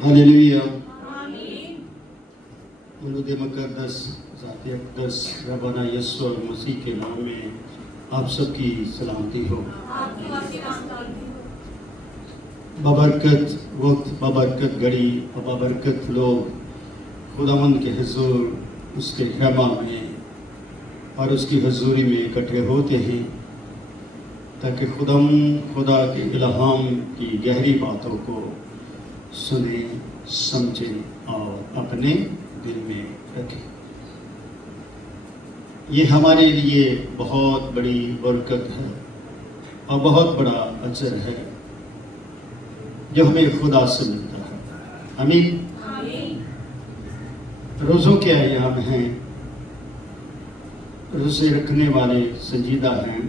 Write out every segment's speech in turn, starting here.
Hallelujah. मौलूद मुक़द्दस ज़ात अक़दस रब्बाना यस्सुअ मसीह के नाम में आप सबकी सलामती हो। बबरकत वक्त, बबरकत घड़ी, बबरकत लोग खुदावंद के हुज़ूर, उसके खैमा में और उसकी हजूरी में इकट्ठे होते हैं ताकि खुदा के इल्हाम की गहरी बातों को सुने, समझें और अपने दिल में रखें। ये हमारे लिए बहुत बड़ी बरकत है और बहुत बड़ा अजर है जो हमें खुदा से मिलता है। आमीन। रोज़ों के अय्याम हैं, रोज़े रखने वाले संजीदा हैं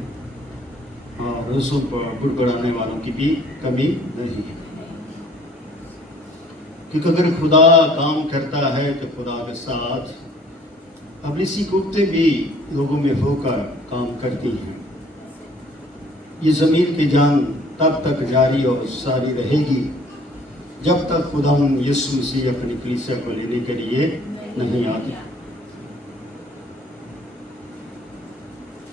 और रोज़ों पर बुड़बड़ाने वालों की भी कमी नहीं है, क्योंकि अगर खुदा काम करता है तो खुदा के साथ इब्लीसी कुत्ते भी लोगों में होकर काम करती हैं। ये ज़मीन की जान तब तक जारी और सारी रहेगी जब तक खुदा यीशु मसीह अपनी कलीसिया को लेने के लिए नहीं आते।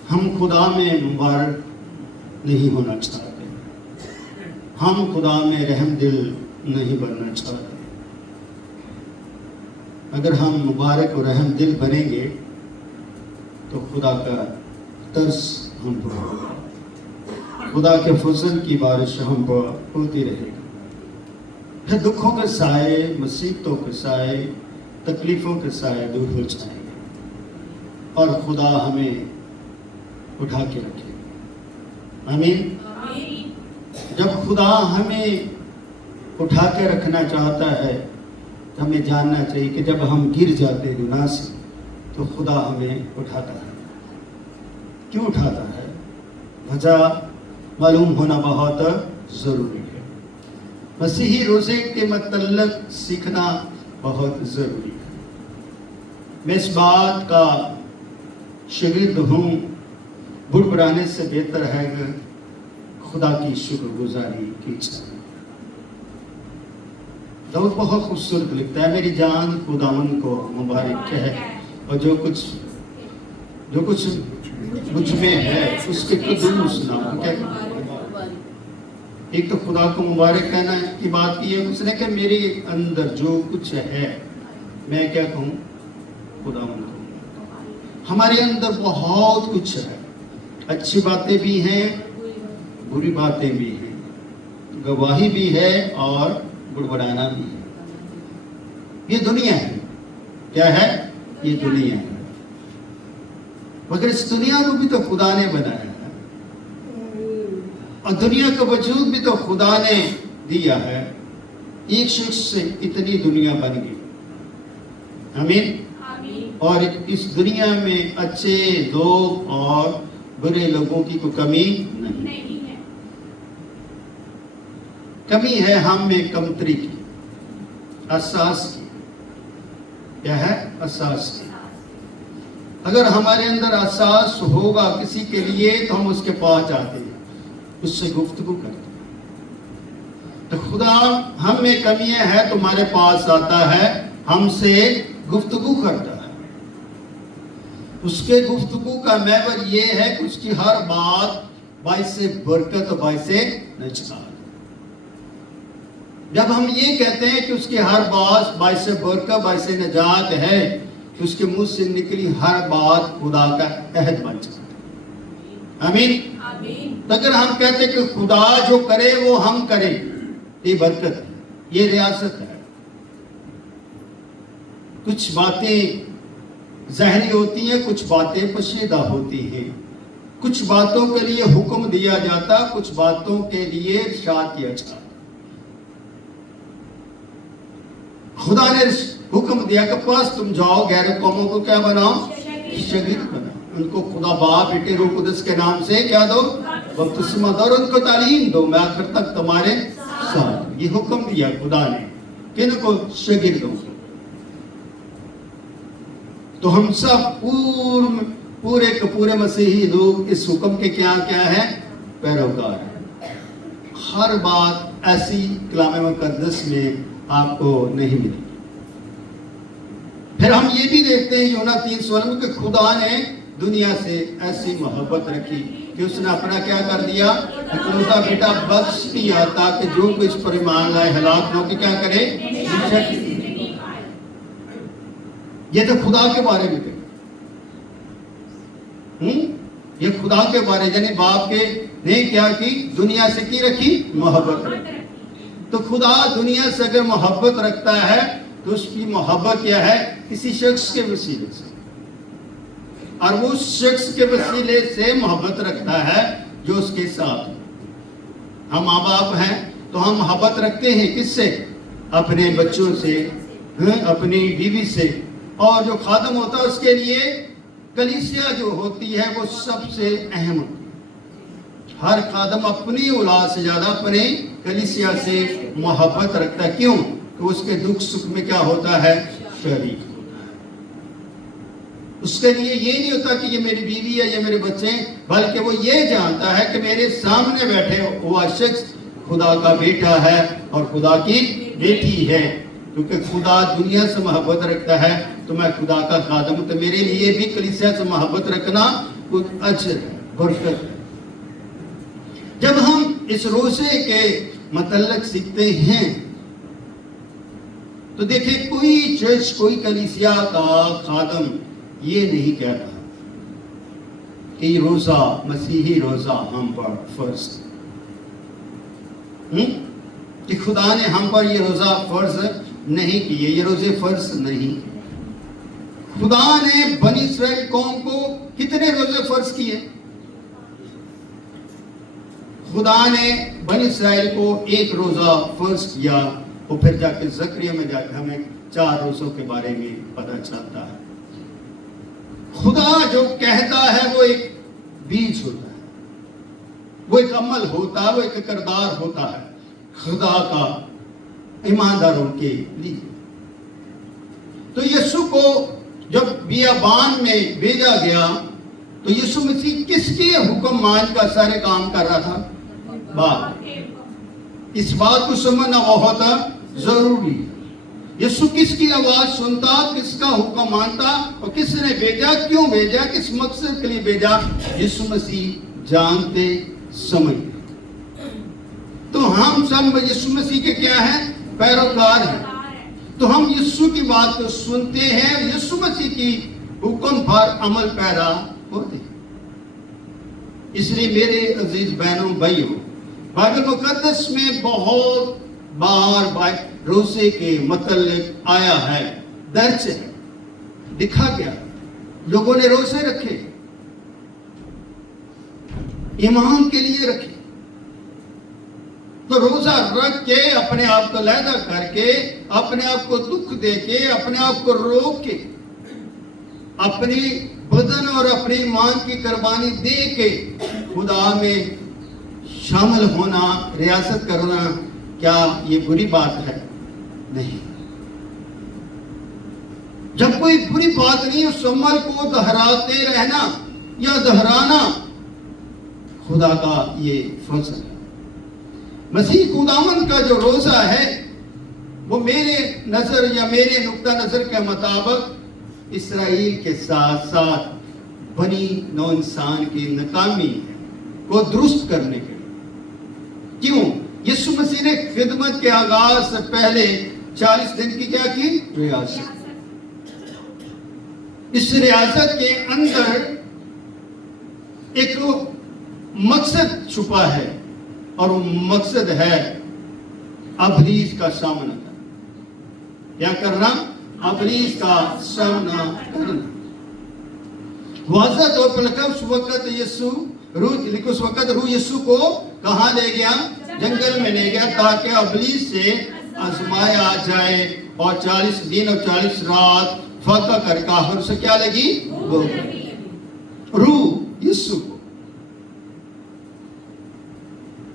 हम खुदा में मुबारक नहीं होना चाहते, हम खुदा में रहम दिल नहीं बनना चाहते। अगर हम मुबारक और रहम दिल बनेंगे तो खुदा का तरस हम पर होगा, खुदा के फजल की बारिश हम पर होती रहेगी। फिर दुखों के साए, मुसीबतों के साए, तकलीफ़ों के साए दूर हो जाएंगे और खुदा हमें उठा के रखेगा। आमीन। जब खुदा हमें उठा के रखना चाहता है तो हमें जानना चाहिए कि जब हम गिर जाते गुनाह से तो खुदा हमें उठाता है। क्यों उठाता है? वजह मालूम होना बहुत ज़रूरी है। मसीही रोज़े के मतलब सीखना बहुत ज़रूरी है। मैं इस बात का शागिर्द हूँ, बुड़बड़ाने से बेहतर है कि खुदा की शुक्रगुजारी की जाए। दाऊद बहुत खूबसूरत लिखता है, मेरी जान खुदावंद को मुबारक है और जो कुछ मुझ में है उसके कदूस नाम। क्या एक तो खुदा को मुबारक कहना की बात की है उसने, कि मेरे अंदर जो कुछ है मैं क्या कहूँ, खुदावंद को। हमारे अंदर बहुत कुछ है, अच्छी बातें भी हैं, बुरी बातें भी हैं, गवाही भी है और बुड़बड़ाना भी है। ये दुनिया है। क्या है? ये दुनिया है। मगर इस दुनिया को भी तो खुदा ने बनाया है और दुनिया का वजूद भी तो खुदा ने दिया है। एक शख्स से इतनी दुनिया बन गई। आमीन। और इस दुनिया में अच्छे लोग और बुरे लोगों की कोई कमी नहीं है। कमी है हम में कमतरी की, एहसास की। क्या है? एहसास की। अगर हमारे अंदर एहसास होगा किसी के लिए तो हम उसके पास जाते हैं, उससे गुफ्तगू करते हैं। तो खुदा हम में कमियां हैं तो हमारे पास आता है, हमसे गुफ्तगू करता है। उसके गुफ्तगू का महवर ये है कि उसकी हर बात बाइसे बरकत और बाइसे नजात। जब हम ये कहते हैं कि उसकी हर बात बाइसे बरकत बाइसे नजात है तो उसके मुंह से निकली हर बात खुदा का अहद बन जाता है। आमीन। तो अगर हम कहते हैं कि खुदा जो करे वो हम करें, ये बरकत है, ये रियासत है। कुछ बातें ज़हनी होती हैं, कुछ बातें पोशीदा होती हैं। कुछ बातों के लिए हुक्म दिया जाता, कुछ बातों के लिए इरशाद किया जाता। खुदा ने हुक्म दिया कि पास तुम जाओ, गैर कौमों को क्या बनाओ? शागिर्द बनाओ। उनको खुदा बाप, बेटे, रूह कुदस के नाम से क्या दो? बपतिस्मा दो और उनको तालीम दो, मैं आखिर तक तुम्हारे साथ। ये हुक्म दिया खुदा ने किनको? शागिर्दों को। तो हम सब पूरे मसीही लोग इस हुक्म के क्या है? पैरोकार। हर बात ऐसी कलाम मुक़द्दस में آپ کو نہیں ملے گی۔ پھر ہم یہ بھی دیکھتے ہیں یوحنا 3:16 کہ خدا نے دنیا سے ایسی محبت رکھی کہ اس نے اپنا کیا کر دیا، اکلوتا بیٹا بخش دیا تاکہ جو کوئی اس پر ایمان لائے ہلاک نہ ہو کہ کیا کرے۔ یہ تو خدا کے بارے میں یہ خدا کے بارے یعنی باپ کے نے کیا کی، دنیا سے کی رکھی محبت رکھی۔ تو خدا دنیا سے اگر محبت رکھتا ہے تو اس کی محبت کیا ہے، کسی شخص کے وسیلے سے، اور وہ اس شخص کے وسیلے سے محبت رکھتا ہے جو اس کے ساتھ۔ ہم ماں باپ ہیں تو ہم محبت رکھتے ہیں کس سے، اپنے بچوں سے، اپنی بیوی سے، اور جو خادم ہوتا ہے اس کے لیے کلیسیا جو ہوتی ہے وہ سب سے اہم ہوتی ہے۔ ہر خادم اپنی اولاد سے زیادہ اپنے کلیسیا سے محبت رکھتا ہے، کیوں؟ تو اس کے دکھ سکھ میں کیا ہوتا ہے، شریک ہوتا ہے۔ اس کے لیے یہ نہیں ہوتا کہ یہ میری بیوی ہے، یہ میرے بچے ہیں، بلکہ وہ یہ جانتا ہے کہ میرے سامنے بیٹھے ہوا شخص خدا کا بیٹا ہے اور خدا کی بیٹی ہے۔ کیونکہ خدا دنیا سے محبت رکھتا ہے تو میں خدا کا خادم ہوں، تو میرے لیے بھی کلیسیا سے محبت رکھنا کچھ اجر ہے، برکت ہے۔ جب ہم اس روزے کے متعلق سیکھتے ہیں تو دیکھیں کوئی چرچ، کوئی کلیسیا کا خادم یہ نہیں کہتا کہ یہ روزہ مسیحی روزہ ہم پر فرض کہ خدا نے ہم پر یہ روزہ فرض نہیں کیے، یہ روزے فرض نہیں۔ خدا نے بنی اسرائیل قوم کو کتنے روزے فرض کیے؟ خدا نے بنی اسرائیل کو ایک روزہ فرض کیا، اور پھر جا کے زکریا میں جا کے ہمیں 4 روزوں کے بارے میں پتہ چلتا ہے۔ خدا جو کہتا ہے وہ ایک بیج ہوتا ہے، وہ ایک عمل ہوتا ہے، وہ ایک کردار ہوتا ہے خدا کا ایمانداروں کے لیے۔ تو یسوع کو جب بیابان میں بھیجا گیا تو یسوع مسیح کس کے حکم مان کا سارے کام کر رہا تھا؟ باپ۔ اس بات کو سمجھنا بہت ضروری ہے۔ یسوع کس کی آواز سنتا، کس کا حکم مانتا، اور کس نے بھیجا، کیوں بھیجا، کس مقصد کے لیے بھیجا، یسوع مسیح جانتے سمجھتے۔ تو ہم سب یسوع مسیح کے کیا ہیں؟ پیروکار ہیں۔ تو ہم یسوع کی بات کو سنتے ہیں، یسوع مسیح کی حکم پر عمل پیرا ہوتے ہیں۔ اس لیے میرے عزیز بہنوں بھائیوں، بائبل مقدس میں بہت بار روزے کے متعلق آیا ہے، درج ہے، لکھا گیا، لوگوں نے روزے رکھے، ایمان کے لیے رکھے۔ تو روزہ رکھ کے اپنے آپ کو علیحدہ کر کے، اپنے آپ کو دکھ دے کے، اپنے آپ کو روک کے، اپنی بدن اور اپنی ایمان کی قربانی دے کے خدا میں شامل ہونا، ریاست کرنا، کیا یہ بری بات ہے؟ نہیں۔ جب کوئی بری بات نہیں، اس عمل کو دہراتے رہنا یا دہرانا خدا کا یہ فضل ہے۔ مسیح خداوند کا جو روزہ ہے وہ میرے نظر یا میرے نقطہ نظر کے مطابق اسرائیل کے ساتھ ساتھ بنی نو انسان کی ناکامی کو درست کرنے کے لیے۔ کیوں؟ یسوع مسیح نے خدمت کے آغاز سے پہلے 40 دن کی کیا کی؟ ریاست۔ اس ریاست کے اندر ایک مقصد چھپا ہے، اور وہ مقصد ہے ابلیس کا سامنا کرنا۔ کیا کرنا؟ ابلیس کا سامنا کرنا۔ واضح طور پر لکھا اس وقت روح یسوع کو کہاں لے گیا؟ جنگل میں لے گیا، تاکہ ابلیس سے آزمایا جائے، اور 40 دن اور 40 رات فتح کر کے آخر سے کیا لگی؟ روح یسوع کو۔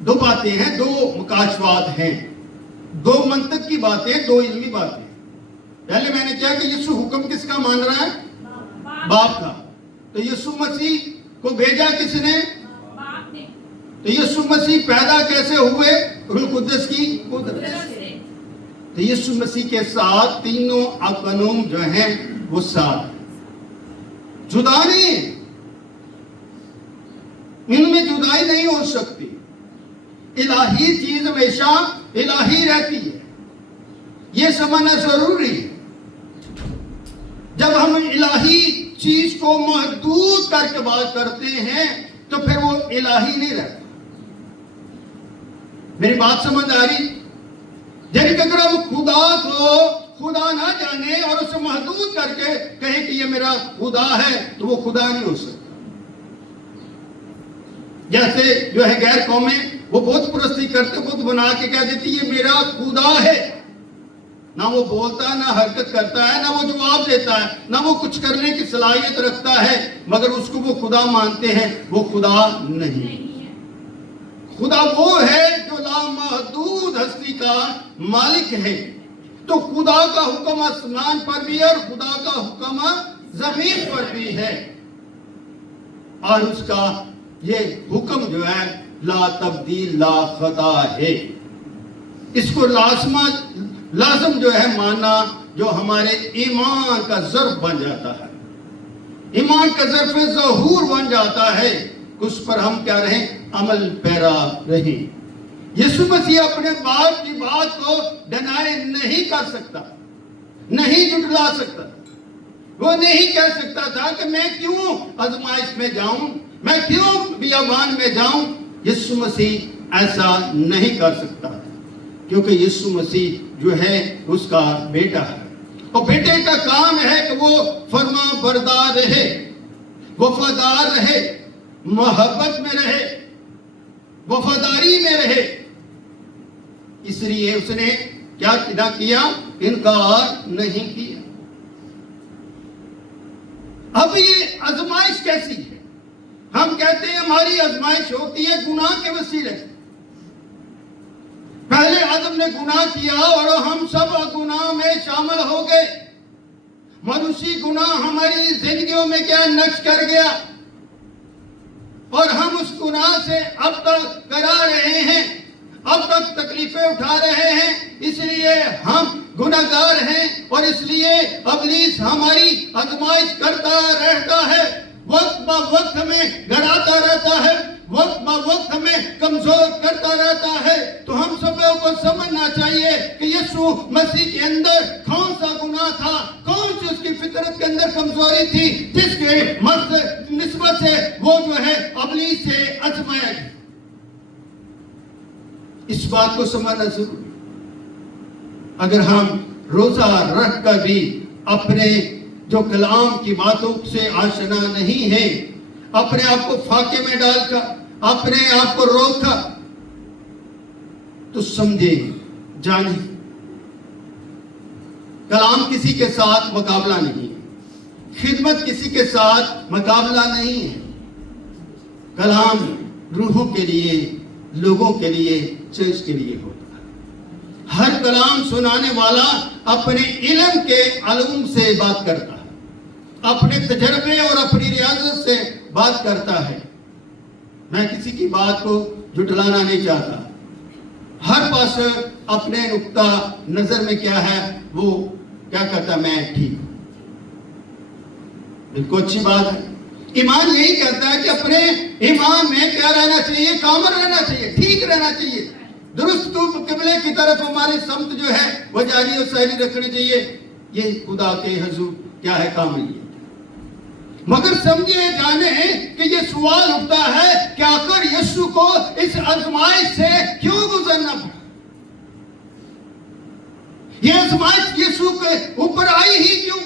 دو باتیں ہیں، دو مکاشفات ہیں، دو منطق کی باتیں، دو علمی باتیں۔ پہلے میں نے کیا کہ یسوع حکم کس کا مان رہا ہے؟ باپ کا۔ تو یسوع مسیح کو بھیجا کس نے؟ باپ نے۔ تو یسوع مسیح پیدا کیسے ہوئے؟ روح القدس کی قدرت سے۔ تو یسوع مسیح کے ساتھ تینوں اقانوم جو ہیں وہ ساتھ جدا نہیں ہے، ان میں جدائی نہیں ہو سکتی. الہی چیز ہمیشہ الہی رہتی ہے، یہ سمجھنا ضروری ہے. جب ہم الہی چیز کو محدود کر کے بات کرتے ہیں تو پھر وہ الہی نہیں رہتا. میری بات سمجھ آ رہی؟ یعنی کہ اگر ہم خدا کو خدا نہ جانے اور اسے محدود کر کے کہیں کہ یہ میرا خدا ہے تو وہ خدا نہیں ہو سکتا. جیسے جو ہے غیر قومیں وہ بت پرستی کرتے، بت بنا کے کہہ دیتی یہ میرا خدا ہے. نہ وہ بولتا ہے، نہ حرکت کرتا ہے، نہ وہ جواب دیتا ہے، نہ وہ کچھ کرنے کی صلاحیت رکھتا ہے، مگر اس کو وہ خدا مانتے ہیں. وہ خدا نہیں. خدا وہ ہے جو لامحدود ہستی کا مالک ہے. تو خدا کا حکم آسمان پر بھی ہے اور خدا کا حکم زمین پر بھی ہے، اور اس کا یہ حکم جو ہے لا تبدیل لا خطا ہے. اس کو لازم جو ہے ماننا، جو ہمارے ایمان کا ظرف بن جاتا ہے، ایمان کا ظرف ظہور بن جاتا ہے. اس پر ہم کیا رہیں؟ عمل پیرا رہیں. یسوع مسیح اپنے باپ کی بات کو ڈینائی نہیں کر سکتا، نہیں جھٹلا سکتا. وہ نہیں کہہ سکتا تھا کہ میں کیوں آزمائش میں جاؤں، میں کیوں بیابان میں جاؤں. یسوع مسیح ایسا نہیں کر سکتا کیونکہ یسوع مسیح جو ہے اس کا بیٹا ہے، اور بیٹے کا کام ہے کہ وہ فرما بردار رہے، وفادار رہے، محبت میں رہے، وفاداری میں رہے. اس لیے اس نے کیا نہ کیا؟ انکار نہیں کیا. اب یہ آزمائش کیسی ہے؟ ہم کہتے ہیں ہماری آزمائش ہوتی ہے گناہ کے وسیلے سے. پہلے آدم نے گناہ کیا اور ہم سب گناہ میں شامل ہو گئے. منوسی گناہ ہماری زندگیوں میں کیا نقش کر گیا، اور ہم اس گناہ سے اب تک کرا رہے ہیں، اب تک تکلیفیں اٹھا رہے ہیں. اس لیے ہم گناہگار ہیں، اور اس لیے ابلیس ہماری آزمائش کرتا رہتا ہے، وقت با وقت ہمیں گراتا رہتا ہے، وقت با وقت ہمیں کمزور کرتا رہتا ہے. تو ہم سب کو سمجھنا چاہیے کہ یسوع مسیح کے اندر کون سا گناہ تھا، کون سی اس کی فطرت کے اندر کمزوری تھی جس کے نسبت سے وہ جو ہے ابلیس سے آزمایا گیا. اس بات کو سمجھنا ضروری. اگر ہم روزہ رکھ کر بھی اپنے جو کلام کی باتوں سے آشنا نہیں ہیں، اپنے آپ کو فاقے میں ڈال کر اپنے آپ کو روکا، تو سمجھے جانے کلام کسی کے ساتھ مقابلہ نہیں ہے، خدمت کسی کے ساتھ مقابلہ نہیں ہے. کلام روحوں کے لیے، لوگوں کے لیے، چرچ کے لیے ہوتا ہے. ہر کلام سنانے والا اپنے علم کے علوم سے بات کرتا ہے، اپنے تجربے اور اپنی ریاضت سے بات کرتا ہے. میں کسی کی بات کو جھٹلانا نہیں چاہتا. ہر پاس اپنے نقطہ نظر میں کیا ہے وہ کیا کرتا، میں ٹھیک ہوں. بالکل اچھی بات ہے. ایمان یہی کہتا ہے کہ اپنے ایمان میں کیا رہنا چاہیے؟ کامل رہنا چاہیے، ٹھیک رہنا چاہیے، درست قبلے کی طرف ہماری سمت جو ہے وہ جاری اور سہری رکھنی چاہیے. یہ خدا کے حضور کیا ہے؟ کاملیت. مگر سمجھے جانے کہ یہ سوال اٹھتا ہے کہ آخر یسوع کو اس آزمائش سے کیوں گزرنا پڑا؟ یہ آزمائش یسوع کے اوپر آئی ہی کیوں؟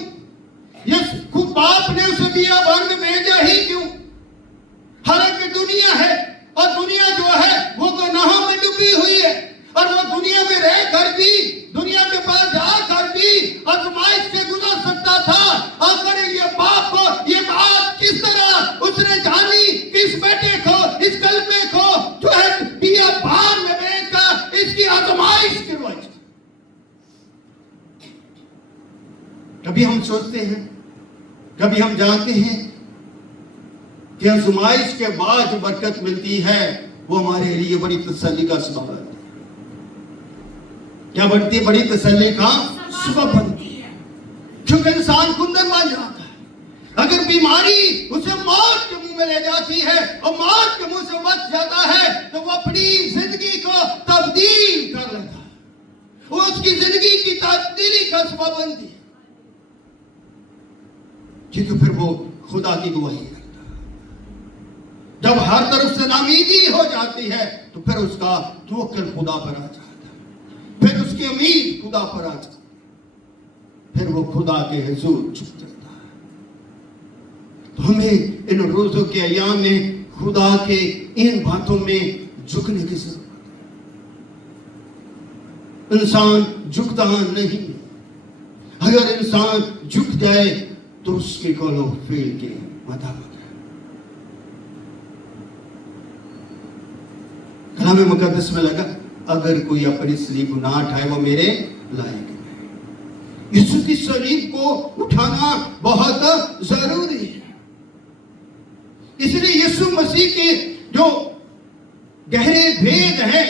خود باپ نے اسے بیابان میں بھیجا ہی کیوں؟ حالانکہ دنیا ہے، اور دنیا جو ہے وہ گناہوں میں ڈوبی ہوئی ہے، اور وہ دنیا میں رہ کر بھی، دنیا کے پاس جا کر بھی آزمائش سے گزر سکتا تھا. آخر یہ باپ کو یہ بات کس طرح اس نے جانی کہ اس بیٹے کو، اس کلمے کو جو ہے بیابان میں بھیج کر اس کی آزمائش کروائی. کبھی ہم سوچتے ہیں، کبھی ہم جانتے ہیں کہ آزمائش کے بعد جو برکت ملتی ہے وہ ہمارے لیے بڑی تسلی کا سبب ہے. क्या बढ़ती है? बड़ी तसल्ली का सबब बनती है, क्योंकि इंसान कुंदन बन जाता है। अगर बीमारी उसे मौत के मुंह में ले जाती है और मौत के मुंह से बच जाता है, तो वो अपनी जिंदगी को तब्दील कर लेता है, वो उसकी जिंदगी की तब्दीली का सबब बनती है, क्योंकि फिर वो खुदा की गवाही करता है। जब हर तरफ से नामीदी हो जाती है, तो फिर उसका तवक्कुल खुदा पर आ जाता है, फिर उसकी उम्मीद खुदा पर आ जाती है, फिर वो खुदा के हुजूर झुक जाता है। तो हमें इन रोजों के अय्याम में खुदा के इन बातों में झुकने की जरूरत है। इंसान झुकता नहीं, अगर इंसान झुक जाए तो उसके कोलो फेल के मुताबिक है। कलाम मुकद्दस में लगा, अगर कोई अपनी सलीब ना उठाए वो मेरे लायक नहीं। यीशु की सलीब को उठाना बहुत जरूरी है। इसलिए यीशु मसीह के जो गहरे भेद हैं,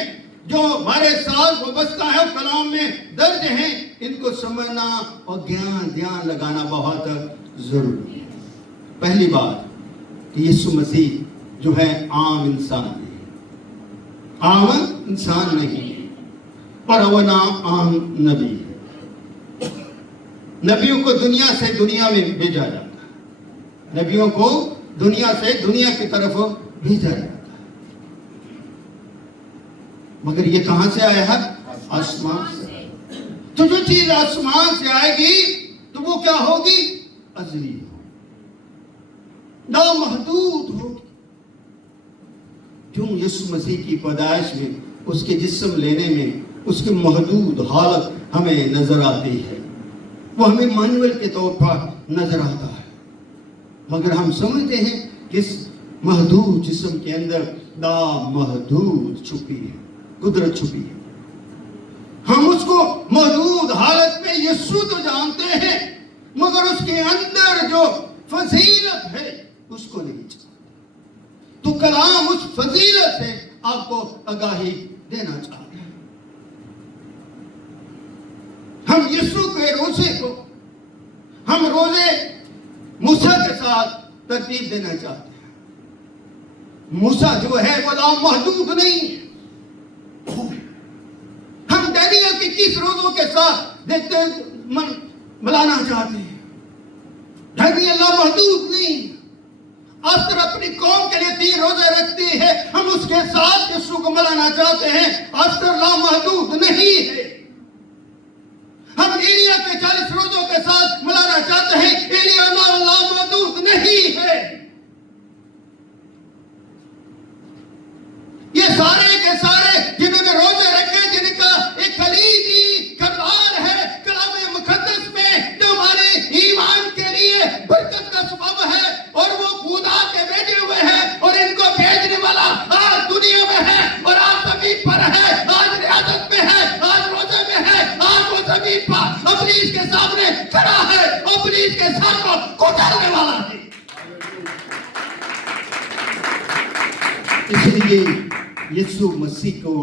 जो हमारे साथ वाबस्ता है, कलाम में दर्ज हैं, इनको समझना और ध्यान लगाना बहुत जरूरी है। पहली बात कि यीशु मसीह जो है आम इंसान है, आम इंसान नहीं, और वो नाम आम नबी है। नबियों को दुनिया से दुनिया में भेजा जाता है, नबियों को दुनिया से दुनिया की तरफ भेजा जाता है, मगर ये कहां से आया है? आसमान से। तो जो चीज आसमान से आएगी तो वो क्या होगी? अज़ली होगी, नामहदूद होगी। क्यों? यीशु मसीह की पैदाइश में, उसके जिस्म लेने में, उसकी महदूद हालत हमें नजर आती है, वो हमें मानवल के तौर पर नजर आता है, मगर हम समझते हैं कि इस महदूद जिस्म के अंदर नामहदूद छुपी है, कुदरत छुपी है। हम उसको महदूद हालत में यीशु तो जानते हैं, मगर उसके अंदर जो फजीलत है उसको नहीं जानते। तो कलाम उस फजीलत से आपको आगाही देना चाहते हैं। हम यीशु के रोजे को हम रोजे मूसा के साथ तरतीब देना चाहते हैं। मूसा जो है वो नामहदूद नहीं है। हम दानियल के 21 रोजों के साथ देखते मिलाना चाहते हैं। दानियल नामहदूद नहीं। अस्तर अपनी कौम के लिए 3 रोजे रखती है, हम उसके साथ यीशु को मिलाना चाहते हैं। अस्तर नामहदूद नहीं है। हम एलिया के 40 रोजों के साथ मिलाना चाहते हैं, एलिया नामहदूद नहीं है। ये सारे के सारे जिन्होंने रोजे रखे, जिनका एक कलीदी किरदार है कलाम मुकद्दस में, जो हमारे ईमान के लिए बरकत का सबब है, और वो खुदा के भेजे हुए हैं, और इनको भेजने वाला आज दुनिया में है, और आज जमीन पर है, आज रियासत में है, आज रोजे में है, आज वो जमीन पर इब्लीस के सामने खड़ा है, इब्लीस के सर को कुचलने वाला है। इसलिए यीशु मसीह को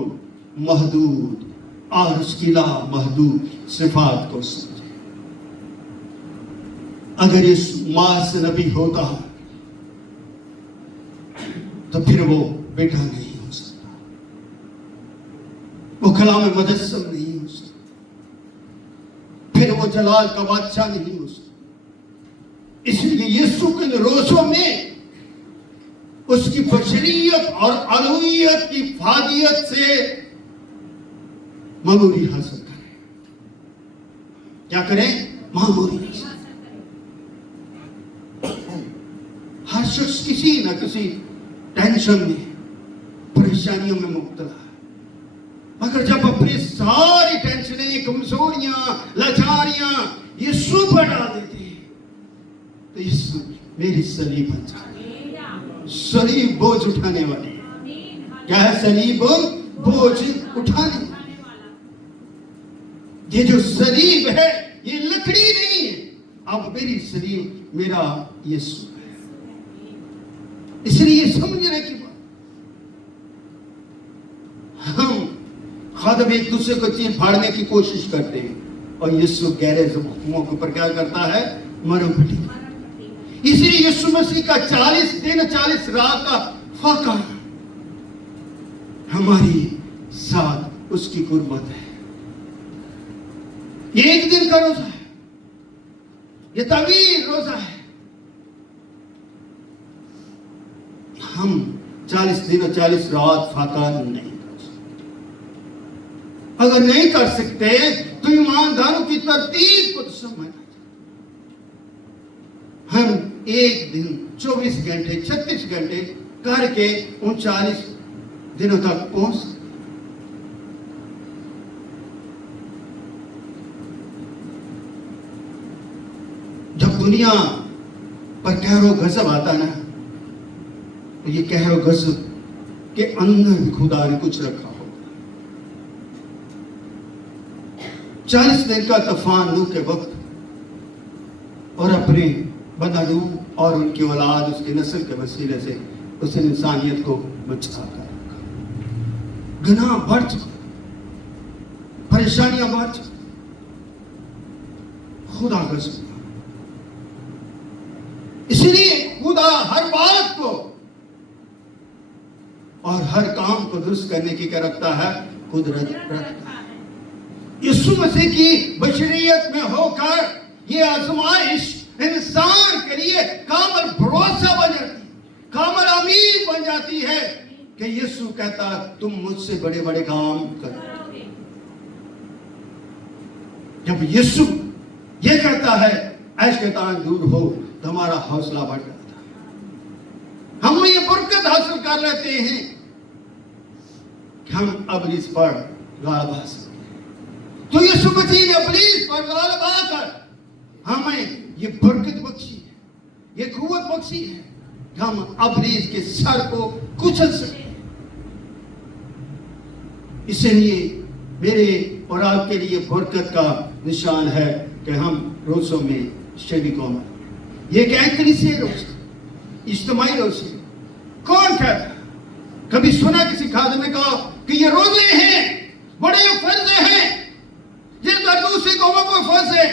महदूद और उसकी लामहदूद सिफात को समझे। अगर यीशु मास नबी होता तो फिर वो बेटा नहीं हो सकता, वो कलाम मुजस्सम नहीं हो सकता, फिर वो जलाल का बादशाह नहीं हो सकता। इसलिए यीशु के रोजों में उसकी बशरियत और अलूहियत की फादियत से मामूरी हासिल करें। क्या करें? मामूरी हासिल। हर शख्स किसी न किसी टेंशन में, परेशानियों में मुब्तला है, मगर जब अपनी सारी टेंशनें, कमजोरियां, लाचारियां यीशु पर डाल देते हैं, तो यीशु मेरी सलीब बन जाती है। सलीब बोझ उठाने वाली। क्या है सलीब? बोझ उठाने वाली। ये जो सलीब है ये लकड़ी नहीं है, अब मेरी सलीब मेरा यीशु है। इसलिए समझने की बात, हम खादम एक दूसरे को चीर फाड़ने की कोशिश करते हैं, और यीशु गहरे जख्मों के ऊपर क्या करता है? मरहम पट्टी। इसलिए यीशु मसीह का 40 दिन 40 रात का फाका हमारी साथ उसकी गुर्बत है। ये एक दिन का रोजा है, ये तवील रोजा है। हम 40 दिन और 40 रात फाका नहीं कर सकते। अगर नहीं कर सकते तो ईमानदारों की तरतीब को समझना। हम एक दिन 24 घंटे 36 घंटे करके उन 40 दिनों तक पहुंच सकते। जब दुनिया पर कहरो गजब आता ना, तो ये कहरो गजब के अंदर भी खुदा ने कुछ रखा होगा। 40 दिन का तूफान नूह के वक्त, और अपने बंदा नूह और उनकी औलाद उसकी नस्ल के वसीले से उसने इंसानियत को बचा कर रखा। गुनाह बढ़ चुका, परेशानियां बढ़ चुकी, खुदा का शुक्र। इसलिए खुदा हर बात को और हर काम को दुरुस्त करने की क्या रखता है? कुदरत रखता है। यीशु मसीह की बशरियत में होकर ये आजमाइश इंसान के लिए कामल भरोसा बन जाती है, कामल उम्मीद बन जाती है कि यीशु कहता तुम मुझसे बड़े बड़े काम करोगे। जब यीशु ये कहता है ऐश के तान दूर हो, तो हमारा हौसला बढ़ जाता है। हम ये बरकत हासिल कर लेते हैं कि हम इब्लीस पर गालिब हासिल करें। तो यीशु मसीह ने इब्लीस पर गालिब आकर हमें ये बरकत बख्शी है, ये कुव्वत बख्शी है कि हम इब्लीस के सर को कुचल सके। इसलिए मेरे और आपके लिए बरकत का निशान है कि हम रोज़ों में शरीक हों। ये क्या है? कलीसिया रोज़, इज्तिमाई रोज़। कौन कहता? कभी सुना किसी खादिम ने कहा कि ये रोज़े हैं, बड़े फर्ज हैं, जिस पर दूसरी कौमों को फर्ज है।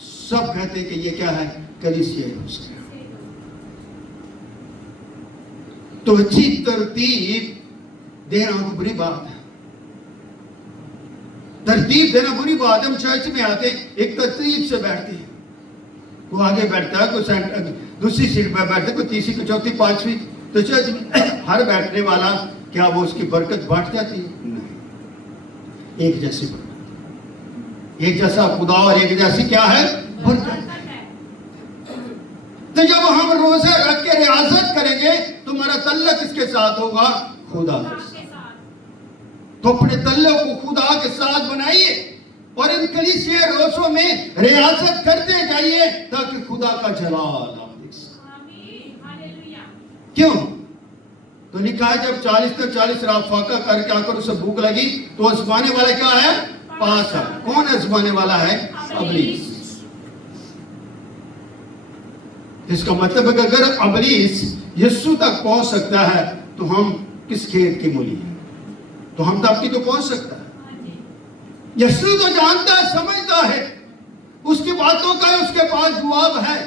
सब कहते हैं कि ये क्या है? कलीसिया रोज़। तो अच्छी तरतीब देना बुरी बात है। तरतीब देना बुरी बात है। हम चर्च में आते एक तरतीब से बैठते हैं, वो आगे बैठता है, कोई दूसरी सीट पर बैठता है, कोई तीसरी, कोई चौथी, पांचवी। तो चर्च में हर बैठने वाला क्या वो उसकी बरकत बांट जाती है? नहीं, एक जैसी बरकत, एक जैसा खुदा और एक जैसी क्या है? बरकत। तो जब हम रोजा रख के रियाजत करेंगे तो हमारा तल्लक किसके साथ होगा? खुदा के साथ। तो अपने तल्लक को खुदा के साथ बनाइए और इन कलीसिया रोज़ों में रियाजत करते जाइए ताकि खुदा का जलाल आप देख सकें। क्यों? तो लिखा है जब 40 तक 40 रात फाका करके आकर उसे भूख लगी तो आजमाने वाला क्या है? पास है। कौन आजमाने वाला है? इब्लीस। इसका मतलब है कि अगर इब्लीस यीशु तक पहुंच सकता है तो हम किस खेत की मूली है? तो हम तक की तो पहुंच सकता है। यीशु तो जानता है, समझता है, उसकी बातों का उसके पास जवाब है।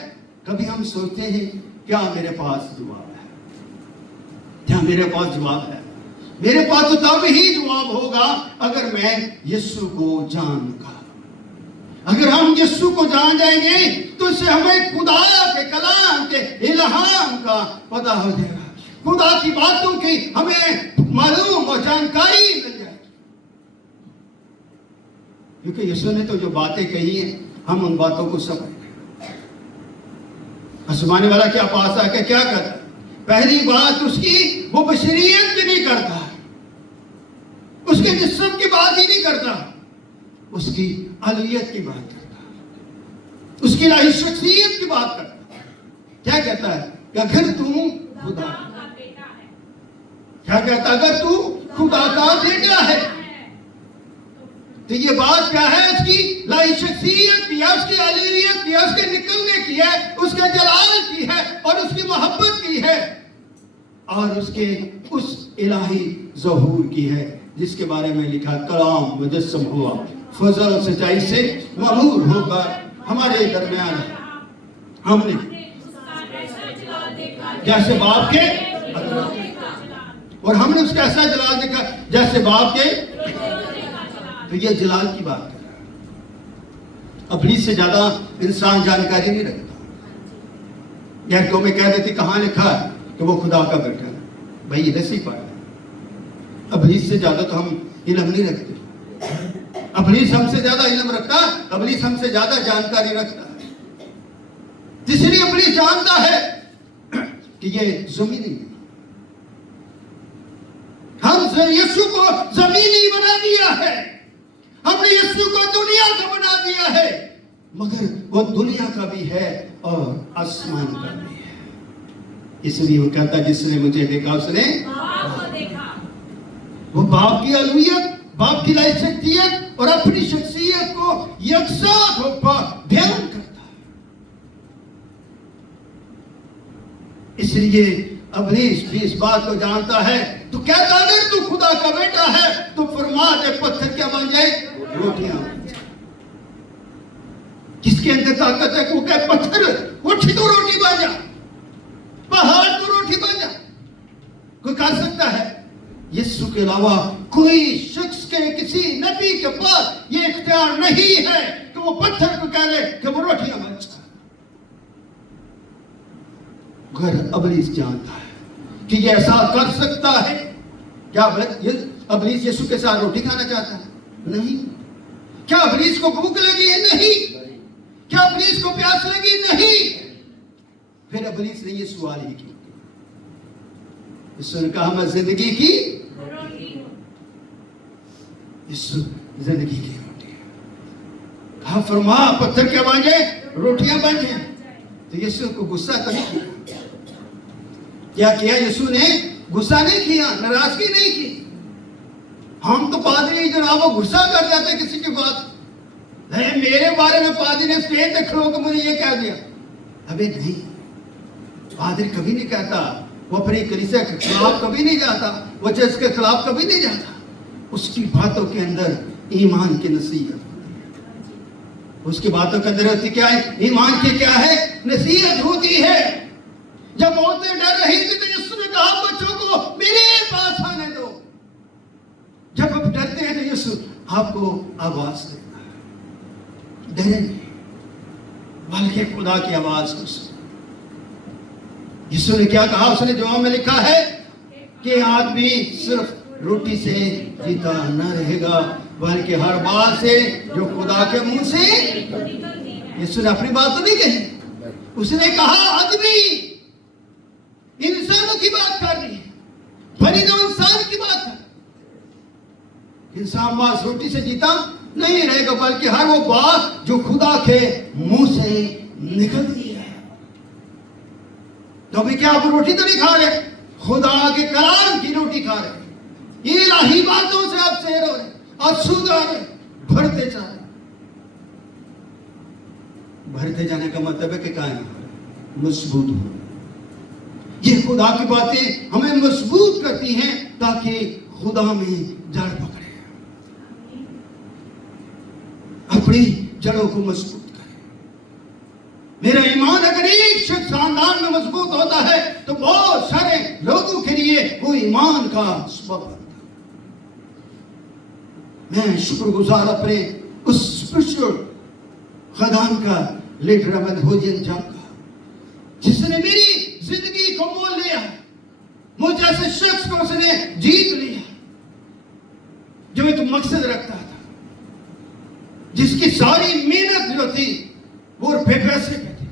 कभी हम सोचते हैं क्या मेरे पास जवाब है? क्या मेरे पास जवाब है? मेरे पास तो तब ही जवाब होगा अगर मैं यीशु को जानूंगा। अगर हम यीशु को जान जाएंगे तो इससे हमें खुदा के कलाम के इल्हाम का पता हो जाएगा, खुदा की बातों की हमें मालूम और जानकारी मिल जाएगी। क्योंकि यीशु ने तो जो बातें कही है हम उन बातों को समझ गए। आसमानी वाला क्या पास आके क्या करता है? पहली बात उसकी वो बशरियत की नहीं करता, उसके जिस्म की बात ही नहीं करता, उसकी अलवियत की बात करता, उसकी इलाही शख्सियत की बात करता। क्या कहता है? कि अगर तू खुदा का बेटा है, क्या कहता? अगर तू खुदा का बेटा है। तो ये बात क्या है? उसकी इलाही शख्सियत की है, उसकी अलवियत की है, उसके निकलने की है, उसके जलाल की है और उसकी मोहब्बत की है और उसके उस इलाही ज़हूर की है جس کے بارے میں لکھا کلام مجسم ہوا، فضل سچائی سے معمور ہو کر ہمارے درمیان ہے۔ ہم نے جیسے باپ کے، اور ہم نے اس کا ایسا جلال دیکھا جیسے باپ کے۔ تو یہ جلال کی بات ہے۔ ابلیس سے زیادہ انسان جانکاری نہیں رکھتا۔ یہ تو میں کہہ دیتی کہاں لکھا ہے کہ وہ خدا کا بیٹا ہے، بھائی ادھر سے ہی پڑھا ہے۔ ابلیس سے زیادہ تو ہم علم نہیں رکھتے۔ ابلیس ہم سے زیادہ علم رکھتا ہے، ابلیس ہم سے زیادہ جانکاری رکھتا ہے۔ تیسری ابلیس جانتا ہے کہ یہ زمینی ہے۔ ہم سے یسوع کو زمینی بنا دیا ہے، ہم نے یسوع کو دنیا کا بنا دیا ہے، مگر وہ دنیا کا بھی ہے اور آسمان کا بھی ہے۔ اس لیے وہ کہتا ہے جس نے مجھے دیکھا اس نے باپ کو دیکھا۔ وہ باپ کی الوہیت، باپ کی لائی شخصیت اور اپنی شخصیت کو یکساں ہو کر بیان کرتا ہے۔ اس لیے ابلیس بھی اس بات کو جانتا ہے، تو کہتا اگر تو خدا کا بیٹا ہے تو فرما دے پتھر کیا بن جائے، روٹیاں بن جائے۔ کس کے اندر طاقت ہے کہ وہ کہے پتھر اٹھی تو روٹی بن جا، پہاڑ تو روٹی بن جا؟ کوئی کر سکتا ہے؟ یسوع کے علاوہ کوئی شخص کے کسی نبی کے پاس یہ اختیار نہیں ہے کہ وہ پتھر کو کہہ لے کہ وہ روٹیاں بن جائے۔ گر ابلیس جانتا ہے کہ یہ ایسا کر سکتا ہے۔ کیا ابلیس یسوع کے ساتھ روٹی کھانا چاہتا ہے؟ نہیں۔ کیا ابلیس کو بھوک لگی ہے؟ نہیں۔ کیا ابلیس کو پیاس لگی؟ نہیں۔ پھر ابلیس نے یہ سوال ہی کیا، یسوع نے کہا میں زندگی کی روٹی ہوں۔ یسوع زندگی کی روٹی ہے۔ کہا فرما پتھر کیا بن جائے، روٹیاں بن جائیں۔ تو یسوع کو غصہ تو نہیں کیا۔ کیا کیا یسوع نے؟ غصہ نہیں کیا، ناراضگی نہیں کی۔ ہم تو پادری جناب وہ غصہ کر جاتے ہیں کسی کی بات، میرے بارے میں پادری نے اسٹیج پہ کھڑو کہ مجھے یہ کہہ دیا۔ ابھی نہیں، پادری کبھی نہیں کہتا، وہ اپنی کلیسیا کے خلاف کبھی نہیں جاتا، وہ چرچ کے خلاف کبھی نہیں جاتا۔ اس کی باتوں کے اندر ایمان کی نصیحت ہوتی ہے۔ اس کی باتوں کے اندر ہوتی کیا ہے؟ ایمان کی کیا ہے؟ نصیحت ہوتی ہے۔ جب عورتیں ڈر رہی تھی تو یسوع نے کہا بچوں کو میرے پاس آنے دو۔ جب آپ ڈرتے ہیں تو یسوع آپ کو آواز دیتا ہے، ڈرے نہیں بلکہ خدا کی آواز کو سنو۔ یسوع نے کیا کہا؟ اس نے جواب میں لکھا ہے کہ آدمی صرف روٹی سے جیتا نہ رہے گا بلکہ ہر بات سے جو خدا کے منہ سے۔ یسوع نے اپنی بات تو نہیں کہی، اس نے کہا آدمی، انسانوں کی بات کر رہی ہے، بنی نوع انسان کی بات ہے۔ انسان بس روٹی سے جیتا نہیں رہے گا بلکہ ہر وہ بات جو خدا کے منہ سے نکلتی ہے۔ تو ابھی کیا آپ روٹی تو نہیں کھا رہے، خدا کے کلام کی روٹی کھا رہے، الہی باتوں سے آپ سیر ہو رہے، آسودہ ہو رہے، بڑھتے جا رہے۔ بڑھتے جانے کا مطلب ہے کہ قائم ہو، مضبوط ہو۔ یہ خدا کی باتیں ہمیں مضبوط کرتی ہیں تاکہ خدا میں جڑ پکڑے، اپنی جڑوں کو مضبوط کرے۔ میرا ایمان اگر ایک شخص خاندان میں مضبوط ہوتا ہے تو بہت سارے لوگوں کے لیے وہ ایمان کا سبب بنتا ہے۔ میں شکر گزار اپنے اس اسپرچول خاندان کا لیڈر احمد ہوجین جان کا، جس نے میری زندگی کو مول لیا، مجھ جیسے شخص کو اس نے جیت لیا، جو ایک مقصد رکھتا تھا، جس کی ساری محنت جو تھی وہ روپے پیسے پہ تھی۔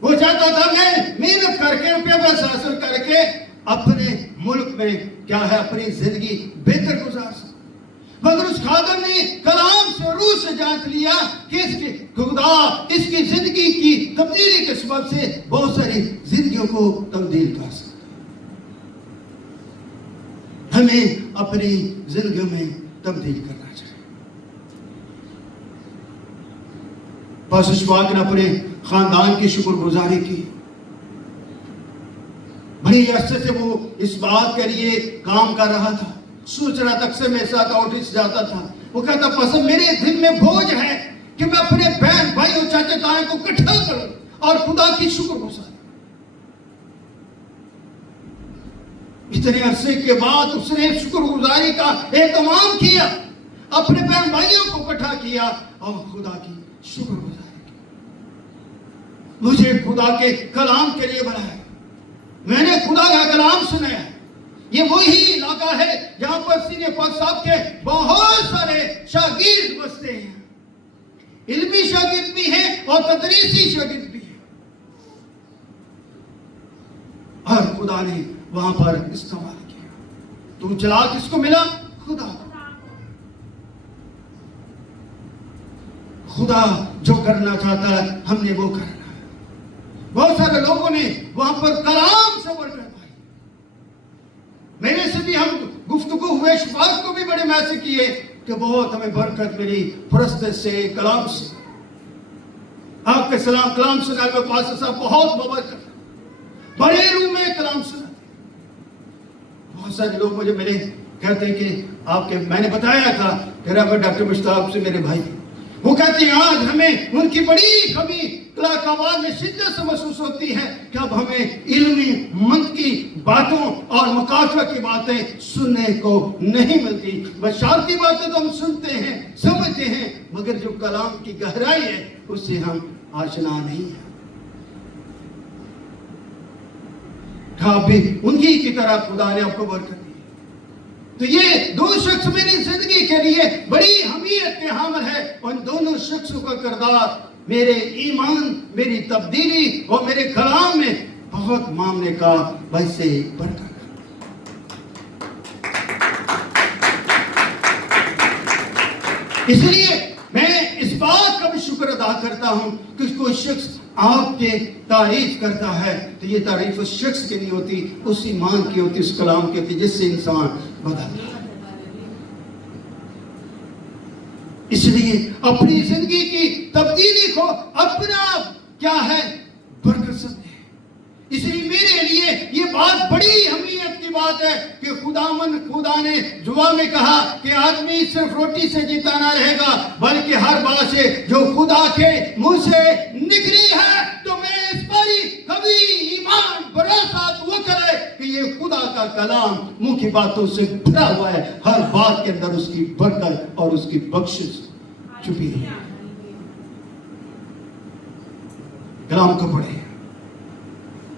وہ چاہتا تھا میں محنت کر کے روپے پیسے حاصل کر کے اپنے ملک میں کیا ہے اپنی زندگی بہتر گزار سکتا، مگر اس خادم نے کلام سے روح سے جانچ لیا کہ اس کی خدا اس کی زندگی کی تبدیلی کے سبب سے بہت ساری زندگیوں کو تبدیل کر سکتا ہے۔ ہمیں اپنی زندگیوں میں تبدیل کرنا چاہیے۔ بس اس وقت نے اپنے خاندان کی شکر گزاری کی، بڑی عرصے سے وہ اس بات کے لیے کام کر رہا تھا सोच रहा था, अक्सर मेरे साथ ऑफिस जाता था, वो कहता पास्टर मेरे दिल में बोझ है कि मैं अपने बहन भाई और चाचा ताए को इकट्ठा करूं और खुदा की शुक्रगुजारी। इतने अरसे के बाद उसने शुक्रगुजारी का एहतमाम किया, अपने बहन भाइयों को इकट्ठा किया और खुदा की शुक्रगुजारी की। मुझे खुदा के कलाम के लिए बुलाया, मैंने खुदा का कलाम सुना। ये वही इलाका है जहां पर सीने पाक साहब के बहुत सारे शागिर्द बसते हैं, इल्मी शागिर्द भी हैं और तदरीसी शागिर्द भी हैं, और खुदा ने वहां पर इस्तेमाल किया। तो जला किसको मिला? खुदा। खुदा जो करना चाहता है हमने वो करना है। बहुत सारे लोगों ने वहां पर कलाम से बरकत पाई। मेरे से भी हम गुफ्तगू हुए, शफात को भी बड़े मैसेज किए कि बहुत हमें बरकत मिली फरस्त से, कलाम से। आपके सलाम कलाम सुना में पास्टर साहब बहुत बरकत, बड़े रूम में कलाम सुना। बहुत सारे लोग मुझे मिले, कहते हैं कि आपके, मैंने बताया था कि रबर डॉक्टर मुश्ताक से मेरे भाई, वो कहते हैं आज हमें उनकी बड़ी कमी कलाकावाद में शिद्दत से महसूस होती है कि अब हमें इल्मी मंत की बातों और मुकाशवा की बातें सुनने को नहीं मिलती। बशारती बातें तो हम सुनते हैं, समझते हैं, मगर जो कलाम की गहराई है उससे हम आशना नहीं है। आप भी उनकी की तरह खुदा ने आपको बरकत दी। तो ये दो शख्स मेरी जिंदगी के लिए बड़ी अहमियत के हामिल है। उन दोनों शख्सों का किरदार मेरे ईमान, मेरी तब्दीली और मेरे कलाम में बहुत मामले का वैसे बरकत। इसलिए मैं इस बात का भी शुक्र अदा करता हूं कि कोई शख्स आपके तारीफ करता है तो ये तारीफ उस शख्स की नहीं होती, उस ईमान की होती, उस कलाम की होती जिससे इंसान बदलता है। इसलिए अपनी जिंदगी की तब्दीली को अपना क्या है बरकत समझे। इसलिए मेरे लिए ये बात बड़ी अहमियत की बात है कि खुदा ने दुआ में कहा कि आदमी सिर्फ रोटी से जीता ना रहेगा बल्कि हर बात से जो खुदा के मुंह से निकली है। तो मैं इस बारी कभी ईमान भरोसा वो करे कि ये खुदा का कलाम मुंह की बातों से भरा हुआ है, हर बात के अंदर उसकी बरकत और उसकी बख्शिश छुपी है। कलाम को पढ़े,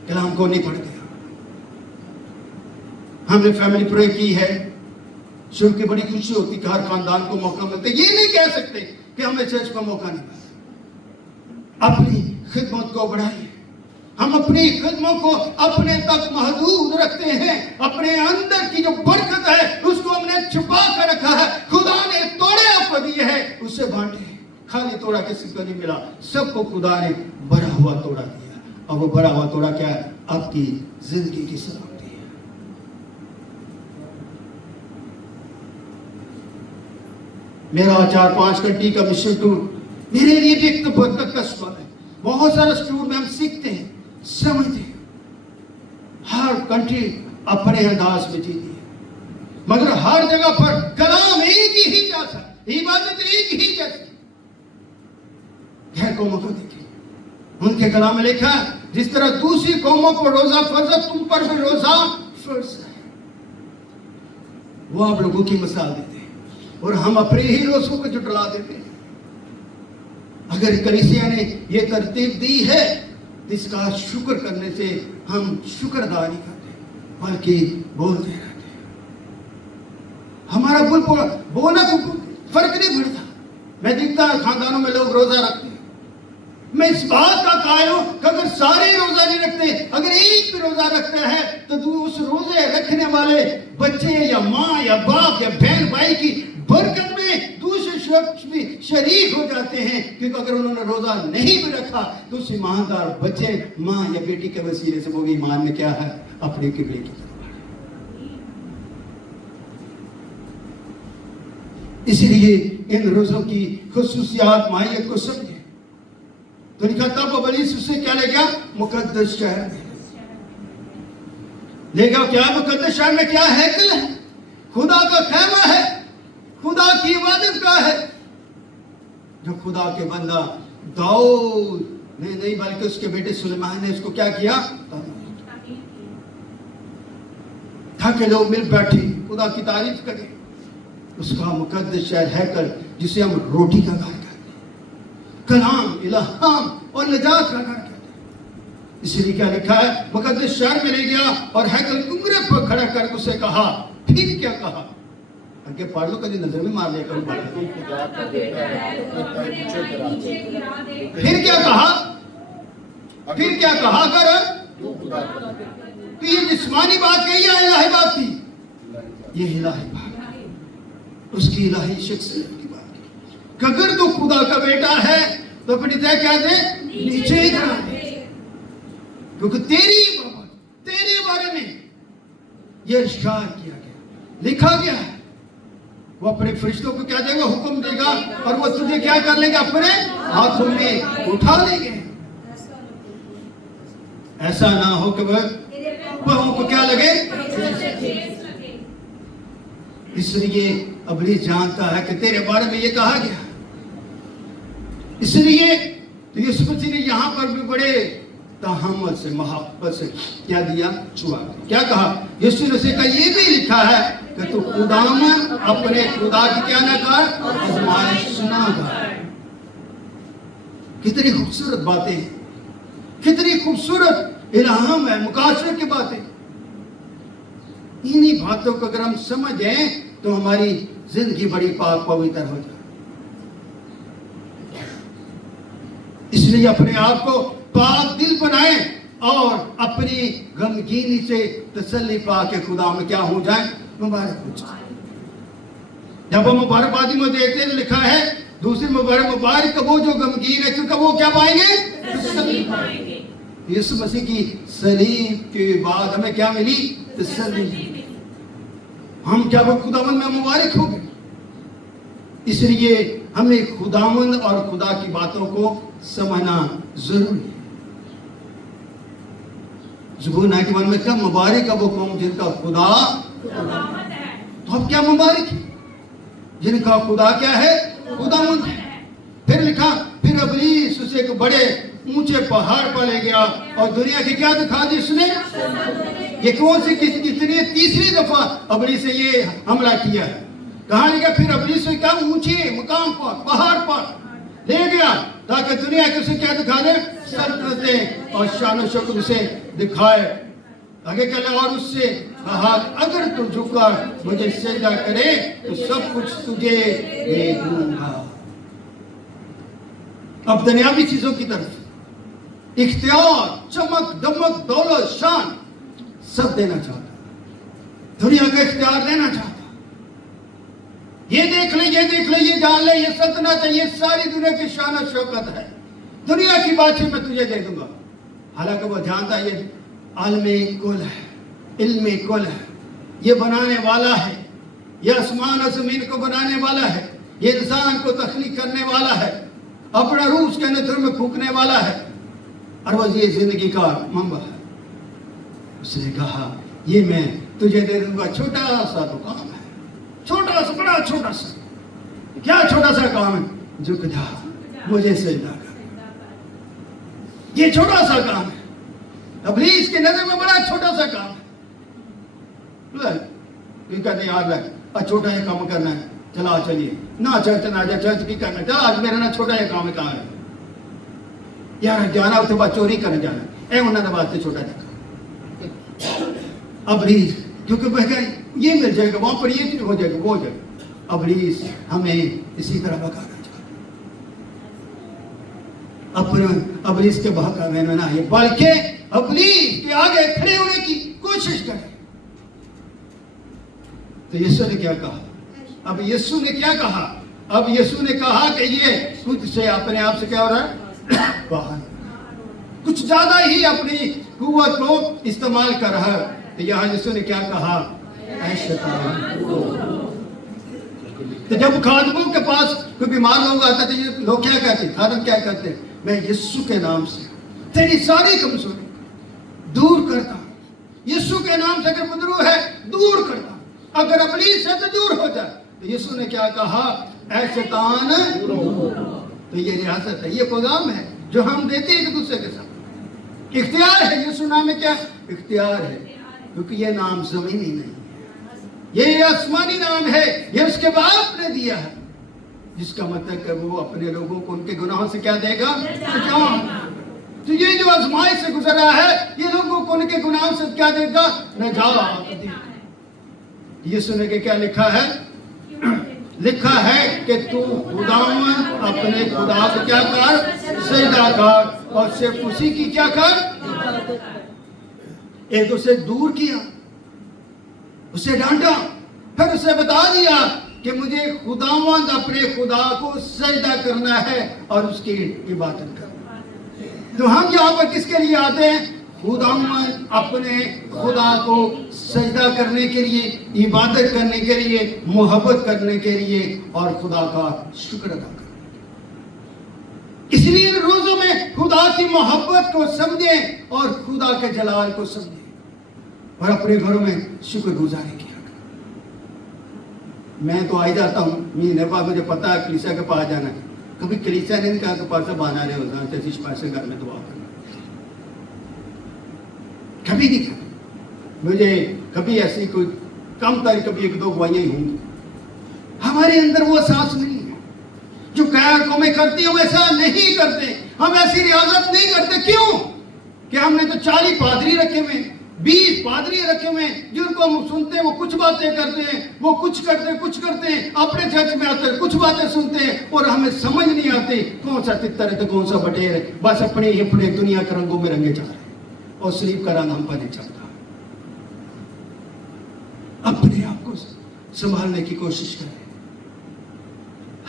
कलाम को नहीं पढ़ते। हमने फैमिली प्रे की है, सुन के बड़ी खुशी होती कि हर खानदान को मौका मिलता है। ये नहीं कह सकते कि हमें चर्च का मौका नहीं मिला। अपनी खिदमत को बढ़ाइए। हम अपनी खिदमत को अपने तक महदूद रखते हैं, अपने अंदर की जो बरकत है उसको हमने छुपा कर रखा है। खुदा ने तोड़े आपको दिए है, उससे बांटे। खाली तोड़ा किसी को नहीं मिला, सबको खुदा ने भरा हुआ तोड़ा दिया। और वो भरा हुआ तोड़ा क्या है? आपकी जिंदगी की सलामती है। मेरा 4-5 घंटे का मिशन टूर मेरे लिए भी एक तो बरकत का सबब है। बहुत सारे स्टूर में हम सीखते हैं, समझते हैं। हर कंट्री अपने अंदाज में जीती है, मगर हर जगह पर कलाम एक ही जैसा, इबादत एक ही जैसी। गैर कौमों को देखिए, उनके कलाम में लिखा है जिस तरह दूसरी कौमों को रोजा फर्ज है तुम पर भी रोजा फर्ज है। वो आप लोगों की मिसाल देते हैं और हम अपने ही रोजों को जुटला देते हैं। अगर कलीसिया ने ये तरतीब दी है तो इसका शुक्र करने से हम शुक्र अदा नहीं करते बल्कि बोलते रहते हैं। हमारा बोलना को फर्क नहीं पड़ता। मैं देखता हूं खानदानों में लोग रोजा रखते हैं। मैं इस बात का कायल हूं कि अगर सारे रोजा नहीं रखते, अगर एक भी रोजा रखता है तो उस रोजे रखने वाले बच्चे या माँ या बाप या बहन भाई की बरकत में दूसरे शख्स भी शरीक हो जाते हैं। क्योंकि अगर उन्होंने रोजा नहीं भी रखा तो उस ईमानदार बच्चे माँ या बेटी के वसीले से वो भी ईमान में क्या है? अपने किबले की तरफ। इसलिए इन रोजों की खुसूसियात माहियत को समझे। तो लिखा तब बलीस उससे क्या ले गया? मुकद्दस शहर में ले गया। क्या मुकद्दस शहर में क्या हैकल है? खुदा का खैमा है, खुदा की इबादत का है। जो खुदा के बंदा दाऊद ने नहीं बल्कि उसके बेटे सुलेमान ने इसको क्या किया, ताकि लोग मिल बैठे खुदा की तारीफ करें। उसका मुकद्दस शहर हैकल जिसे हम रोटी का घर कहते हैं, कलाम, इल्हाम और निजात का घर कहते हैं। इसलिए क्या लिखा है, मुकद्दस शहर में ले गया और हैकल कुंगरे पर खड़ा कर उसे कहा, फिर क्या कहा, आगे पढ़ लो, कभी नजर में मार लिया करो। फिर क्या कहा, फिर क्या कहा कर, तो ये जिस्मानी बात कही या इलाही बात थी? ये इलाही बात, उसकी इलाही शख्सियत की बात की। अगर तू खुदा का बेटा है तो अपनी तय कह दे, नीचे ही करा दे, क्योंकि तेरे बारे में ये इरशाद किया गया, लिखा गया है। वो अपने फरिश्तों को क्या देगा, हुक्म देगा, और वो तुझे क्या कर लेंगे, अपने हाथों में उठा लेंगे। ऐसा ना हो कि वह को क्या लगे। इसलिए इब्लीस जानता है कि तेरे बारे में ये कहा गया, इसलिए तो यीशु मसीह ने यहाँ पर भी बड़े तहम्मुल से, मोहब्बत से क्या दिया, छुआ। क्या कहा, यीशु मसीह का ये भी लिखा है कि तू खुदावन अपने खुदा की क्या ना कर, आजमाइश ना कर। कितनी खूबसूरत बातें हैं, कितनी खूबसूरत इल्हाम है, मुकाशरे की बातें। इन्हीं बातों को अगर हम समझें तो हमारी जिंदगी बड़ी पाक पवित्र हो जाए। इसलिए अपने आप को पाक दिल बनाएं और अपनी गमगीनी से तसल्ली पा के खुदा में क्या हो जाए, मुबारक हो जाए। जब हम मुबारकबादी में देते हैं तो लिखा है दूसरी मुबारक वो जो गमगीन है, क्योंकि वो क्या पाएंगे, तसल्ली पाएंगे। यीशु मसीह की सलीब के बाद हमें क्या मिली, तसल्ली। हम क्या वो खुदावंद में मुबारक हो गए। इसलिए हमें खुदावंद और खुदा की बातों को समझना जरूरी है। ज़ुबूर 91 में क्या, मुबारक है वो कौम जिनका खुदा खुदावंद है। तो अब क्या मुबारक है, जिनका खुदा क्या है, खुदावंद है। फिर लिखा, फिर इब्लीस उसे एक बड़े ऊंचे पहाड़ पर ले गया और दुनिया की क्या दिखा दी उसने। ये कौन सी कितनी तीसरी दफा इब्लीस ने ये हमला किया है। कहां ले गया, फिर इब्लीस ने क्या, ऊंचे मुकाम पर, पहाड़ पर ले गया ताकि दुनिया के उसे क्या दिखा दे, सल्तनतें और शान और शौकत उसे दिखाए। आगे कहले, और उससे कहा, अगर तू झुककर मुझे सजदा करे तो सब कुछ तुझे दे दूंगा। अब दुनियावी चीजों की तरफ इख्तियार, चमक, दमक, दौलत, शान सब देना चाहता, दुनिया का इख्तियार देना चाहता। ये देख ले, ये देख ले, ये जान ले, ये सल्तनत है, ये सारी दुनिया की शान और शौकत है, दुनिया की बातें मैं तुझे दे दूंगा। हालांकि वो जानता है ये आलमे कुल है, इल्मे कुल है, ये बनाने वाला है, ये आसमान और जमीन को बनाने वाला है, ये इंसान को तख्लीक करने वाला है, अपना रूह उसके अंदर में फूकने वाला है, और वो ये जिंदगी का मंबा है। उसने कहा, ये मैं तुझे दे दूंगा, छोटा सा तो काम है, छोटा सा, बड़ा छोटा सा। क्या छोटा सा काम है, झुक जा मुझे सजदा कर, ये छोटा सा काम है। इब्लीस की नजर में बड़ा छोटा सा काम है। कहते यार छोटा ये काम करना है, चला चलिए ना, चर्च ना जा, चर्च की करना, चल आज मेरा ना छोटा ये काम है, कहाँ है यार, जाना उसके बाद चोरी करने जाना, ए उन्होंने वास्ते छोटा सा। इब्लीस क्योंकि बहकर ये मिल जाएगा, वहां पर ये हो जाएगा, वो हो जाएगा। इब्लीस हमें इसी तरह भगाना चाहता, अपने इब्लीस के बहकावे में ना है, बल्कि इब्लीस के आगे खड़े होने की कोशिश करें। तो यीशु ने क्या कहा, अब यीशु ने क्या कहा, अब यीशु ने कहा कि ये खुद से अपने आप से क्या हो रहा है, बाहर कुछ ज्यादा ही अपनी कुव्वत को इस्तेमाल कर रहा है। तो यहाँ यीशु ने क्या कहा, ऐ शैतान। तो जब खादमों के पास कोई बीमार लोग आता तो ये लोग क्या कहते, खादम क्या कहते, मैं यीशु के नाम से तेरी सारी कमजोरी दूर करता, यीशु के नाम से अगर मदरू है दूर करता, اگر ابلیس سے تو دور ہو جائے. تو یسوع نے کیا کہا؟ اے شیطان تو یہ ریاست ہے، یہ پیغام ہے جو ہم دیتے ہیں ایک دوسرے کے ساتھ. اختیار ہے. یسوع نام میں کیا اختیار ہے؟ کیونکہ یہ نام زمینی نہیں ہے، یہ آسمانی نام ہے. یہ اس کے باپ نے دیا ہے، جس کا مطلب کہ وہ اپنے لوگوں کو ان کے گناہوں سے کیا دے گا؟ تو یہ جو آزمائش سے گزرا ہے، یہ لوگوں کو ان کے گناہوں سے کیا دے گا؟ نجات دے گا. یہ سنے کہ کیا لکھا ہے؟ لکھا ہے کہ تو خداوند اپنے خدا کو کیا کر؟ سجدہ کر، اور صرف اسی کی کیا کر؟ ایک اسے دور کیا، اسے ڈانٹا، پھر اسے بتا دیا کہ مجھے خداوند اپنے خدا کو سجدہ کرنا ہے اور اس کی عبادت کرنا ہے. تو ہم یہاں پر کس کے لیے آتے ہیں؟ خداوند اپنے خدا کو سجدہ کرنے کے لیے، عبادت کرنے کے لیے، محبت کرنے کے لیے، اور خدا کا شکر ادا کرنے کے لیے. اس لیے ان روزوں میں خدا کی محبت کو سمجھیں اور خدا کے جلال کو سمجھیں، اور اپنے گھروں میں شکر گزاری کیا کریں. میں تو آئی جاتا ہوں مہینے بعد، مجھے پتا ہے کلیسا کے پاس جانا ہے. کبھی کلیسا نے کہا کہ پاسے بانا رہے ہوتا ہے اس پاسے گھر میں دعا کرنا، کبھی نہیں کہا. مجھے کبھی ایسی کوئی کم تر کبھی ایک دو گوائیاں ہی ہوں گی. ہمارے اندر وہ احساس نہیں ہے. جو غیر قومیں کرتی ہیں ویسا نہیں کرتے، ہم ایسی ریاضت نہیں کرتے. کیوں؟ کہ ہم نے تو 40 پادری رکھے ہوئے، 20 پادری رکھے ہوئے ہیں جن کو ہم سنتے ہیں. وہ کچھ باتیں کرتے ہیں، وہ کچھ کرتے ہیں، اپنے چرچ میں آتے ہیں کچھ باتیں سنتے ہیں، اور ہمیں سمجھ نہیں آتی کون سا تتر ہے تو کون سا بٹیر ہے. بس اپنے دنیا کے رنگوں میں رنگے جا رہے ہیں، اور سلیپ کا رنگ ہم پر نہیں چلتا. اپنے آپ کو سنبھالنے کی کوشش کریں.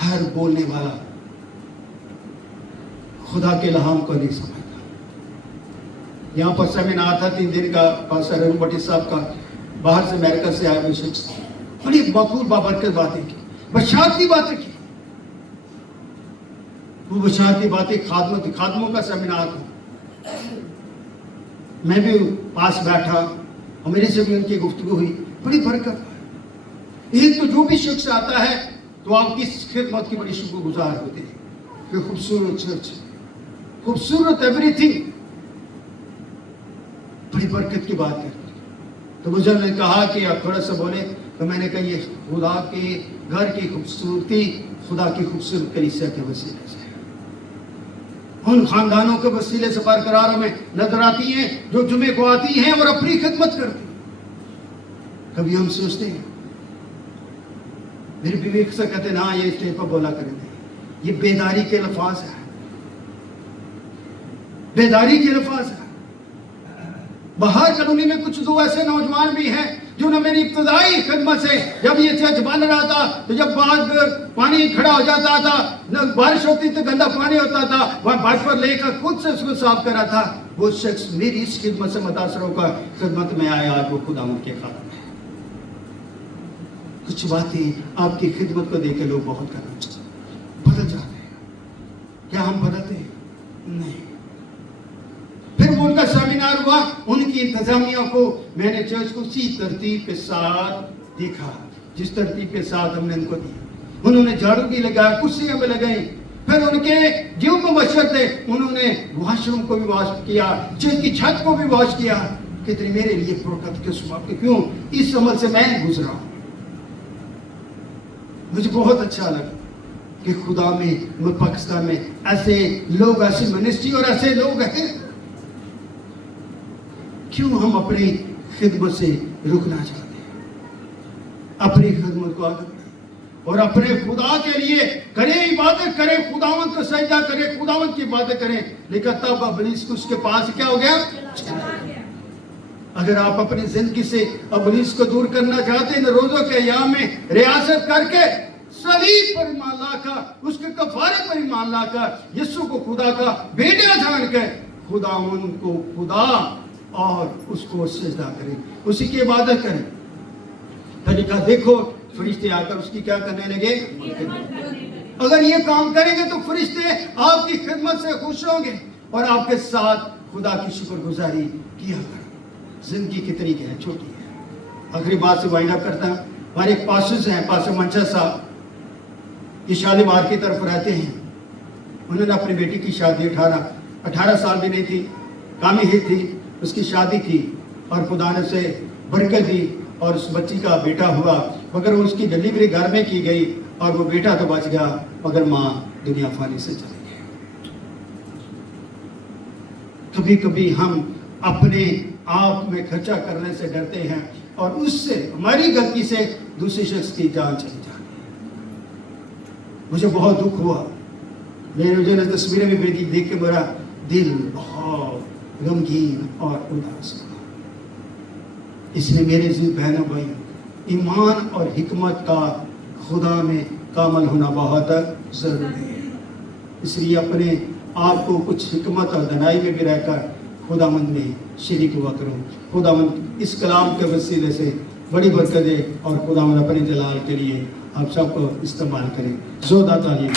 ہر بولنے والا خدا کے الہام کو نہیں سمجھتا. یہاں پر سیمینار تھا 3 دن کا، پاسٹر ارون بٹی صاحب کا، باہر سے امریکہ سے آئے ہوئے شخص، بڑی مقبول بابرکت باتیں کی، بشارتی باتیں کی. وہ بشارتی باتیں خادموں کا سیمینار تھا. میں بھی پاس بیٹھا اور میرے سے بھی ان کی گفتگو ہوئی، بڑی برکت. ایک تو جو بھی شخص آتا ہے تو آپ کی خدمت کی بڑی شکر گزار ہوتے ہیں کہ خوبصورت چرچ، خوبصورت ایوری تھنگ، بڑی برکت کی بات کرتے. تو مجھے نے کہا کہ آپ تھوڑا سا بولے، تو میں نے کہا یہ خدا کے گھر کی خوبصورتی خدا کی خوبصورت کلیسیا کے وسیلے سے، ان خاندانوں کے وسیلے سے برقرار ہمیں نظر آتی ہیں جو جمعے کو آتی ہیں اور اپنی خدمت کرتی ہیں. کبھی ہم سوچتے ہیں، میری بیوی اکثر کہتے ہیں نا یہ اسٹیج پر بولا کریں گے، یہ بیداری کے الفاظ ہیں، بیداری کے الفاظ ہیں. باہر کالونی میں کچھ دو ایسے نوجوان بھی ہیں جو نے میری ابتدائی خدمت سے، جب یہ چرچ بن رہا تھا تو جب بعد پانی کھڑا ہو جاتا تھا، بارش ہوتی تو گندا پانی ہوتا تھا، وہ بائک پر لے کر خود سے اس کو صاف کرا تھا. وہ شخص میری اس خدمت سے متاثر ہو کر خدمت میں آیا، آج وہ خداوند کے خادم ہے. کچھ باتیں آپ کی خدمت کو دیکھ کے لوگ بہت کرنا چاہتے ہیں، بدل جاتے ہیں. کیا ہم بدلتے ہیں؟ نہیں. پھر وہ ان کا سیمینار ہوا، ان کی انتظامیہ کو میں نے چرچ کو اسی ترتیب کے ساتھ دیکھا جس ترتیب کے ساتھ ہم نے ان کو دی. انہوں نے جھاڑو بھی لگایا، کرسیاں بھی لگائیں. پھر ان کے جو مبشر تھے انہوں نے واش روم کو بھی واش کیا، چرچ کی چھت کو بھی واش کیا. کتنی میرے لیے پروڈکٹ کے سبب کے، کیوں؟ اس عمل سے میں گزرا ہوں. مجھے بہت اچھا لگا کہ خدا میں پاکستان میں ایسے لوگ، ایسی منسٹری اور ایسے لوگ ہیں. کیوں ہم اپنی خدمت سے رکنا چاہتے ہیں؟ اپنی خدمت کو آگے بڑھائیں اور اپنے خدا کے لیے کریں، عبادت کریں، خداوند کو سجدہ کریں، خداوند کی عبادت کریں. لیکن تب ابلیس کو اس کے پاس کیا ہو گیا؟ اگر آپ اپنی زندگی سے ابلیس کو دور کرنا چاہتے ہیں، روزوں کے ایام میں ریاضت کر کے صلیب پر ایمان لا کر، اس کے کفارے پر ایمان لا کر، یسوع کو خدا کا بیٹا جان کے خداوند کو خدا اور اس کو سجدہ کریں، اسی کی عبادت کریں. پھر لکھا دیکھو فرشتے آ کر اس کی کیا کرنے لگے؟ اگر یہ کام کریں گے تو فرشتے آپ کی خدمت سے خوش ہوں گے اور آپ کے ساتھ خدا کی شکر گزاری کیا کریں. زندگی کتنی ہے، چھوٹی ہے. आखिरी बात से वाइंड अप करता हूँ। हमारे एक पास्टर्स हैं, पास्टर मंशा साहब, ये शालीमार की तरफ रहते हैं। उन्होंने अपनी बेटी की शादी 18 साल भी नहीं थी, कामी ही थी, उसकी शादी की और खुदा ने उसे बरकत दी और उस बच्ची का बेटा हुआ, मगर उसकी डिलीवरी घर में की गई और वो बेटा तो बच गया मगर माँ दुनिया फानी से चली गई। कभी कभी हम अपने आप में खर्चा करने से डरते हैं और उससे हमारी गलती से दूसरे शख्स की जान चली जाती है। मुझे बहुत दुख हुआ, मेरे तस्वीरें भी मेरी देख के मेरा दिल बहुत गमगीन और उदास हुआ। इसलिए मेरे जी बहनों भाई, ईमान और हिकमत का खुदा में कामल होना बहुत ज़रूरी है। इसलिए अपने आप को कुछ हिकमत और दनाई में भी रहकर खुदावंद में शरीक हुआ करो। खुदावंद इस कलाम के वसीले से बड़ी बरकत दे और खुदावंद अपने जलाल के लिए आप सबको इस्तेमाल करें। जोरदार तालियां।